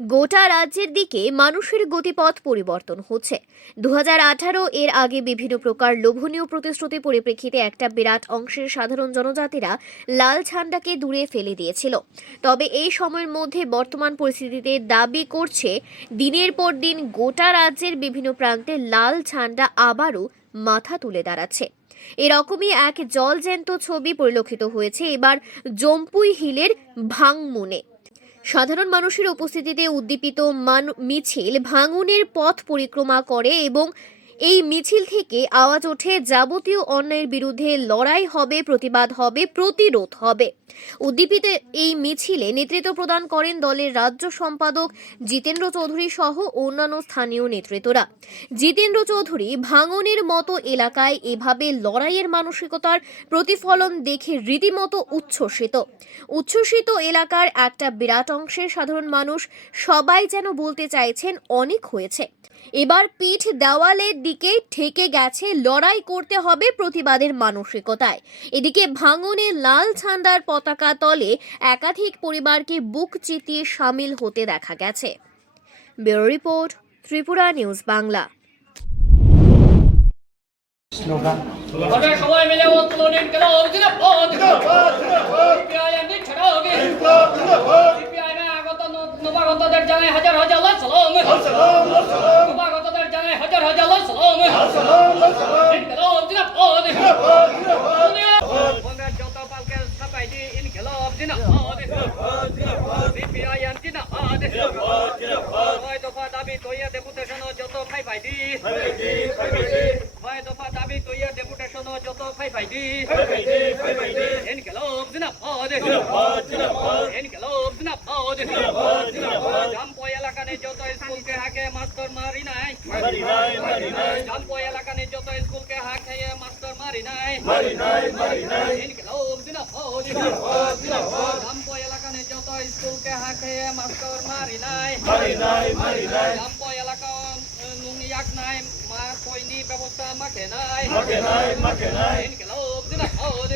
গোটা রাজ্যের দিকে মানুষের গতিপথ পরিবর্তন হচ্ছে। 2018 এর আগে বিভিন্ন প্রকার লোভনীয় প্রতিশ্রুতি পরিপ্রেক্ষিতে একটা বিরাট অংশের সাধারণ জনজাতিরা লাল ঝান্ডাকে দূরে ফেলে দিয়েছিল। তবে এই সময়ের মধ্যে বর্তমান পরিস্থিতিতে দাবি করছে দিনের পর দিন গোটা রাজ্যের বিভিন্ন প্রান্তে লাল ঝান্ডা আবারও মাথা তুলে দাঁড়াচ্ছে। এরকমই এক জলজ্যান্ত ছবি পরিলক্ষিত হয়েছে এবার জম্পুই হিলের ভাঙমুনে। সাধারণ মানুষের উপস্থিতিতে উদ্দীপিত মিছিল ভাঙনের পথ পরিক্রমা করে এবং এই মিছিল থেকে আওয়াজ ওঠে যাবতীয় অন্যায়ের বিরুদ্ধে লড়াই হবে, প্রতিবাদ হবে, প্রতিরোধ হবে। উদ্দীপিত এই মিছিলে নেতৃত্ব প্রদান করেন দলের রাজ্য সম্পাদক জিতেন্দ্র চৌধুরী সহ অন্যান্য স্থানীয় নেতৃত্বরা। জিতেন্দ্র চৌধুরী ভাঙনের মতো এলাকায় এভাবে লড়াইয়ের মানসিকতার প্রতিফলন দেখে রীতিমতো উচ্ছ্বসিত এলাকার একটা বিরাট অংশের সাধারণ মানুষ সবাই যেন বলতে চাইছেন অনেক হয়েছে, এবার পিঠ দেওয়ালের দিকে ঠেকে গেছে, লড়াই করতে হবে প্রতিবাদের মানসিকতায়। এদিকে ভাঙনে লাল ঝান্ডার পতাকা তলে একাধিক পরিবারকে বুক চিতিয়ে সামিল হতে দেখা গেছে। Bureau report, Tripura news Bangla. Slogan সবাই মিলে উত্তোলন করো জিন্দাবাদ সিপিআইএম ছড়াওগে সিপিআইএম আগত নবাগতদের জানাই হাজার হাজার লাখ সালাম নবাগতদের জানাই হাজার হাজার লাখ সালাম করো জিন্দাবাদ কংগ্রেস জনতা পালকে সবাই দি ইনকিলাব জিন্দাবাদ সিপিআইএম জিন্দাবাদ ছয় দফা দাবি তৈয়া ডেপুটেশন যত ফাই দি দফা দাবি তৈয়া ডেপুটেশন যত ফাই দি ইনকিলাব জিন্দাবাদ ইনকিলাব জিন্দাবাদ জামপো এলাকানে যত স্কুলকে হাকে মাস্টার মারি নাই জামপো এলাকানে যত স্কুলকে হাকে মাস্টার মারি নাই ইনকিলাব জিন্দাবাদ জামপো এলাকানে যত স্কুলকে হাকে মাস্টার মারি নাই জামপো এলাকা নুংয়াক নাই মা কইনি ব্যবস্থা মাকে নাই ইনকিলাব জিন্দাবাদ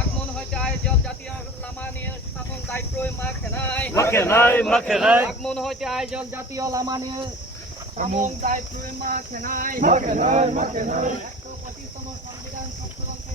আগমন হইতে জল জাতীয় লামা নিয়ে শাসন দায়িত্ব মাকে নাই আগমন হইতে জল জাতীয় লামা নিয়ে শাসন দায়িত্ব মাকে নাই 125তম সংবিধান সংশোধনকে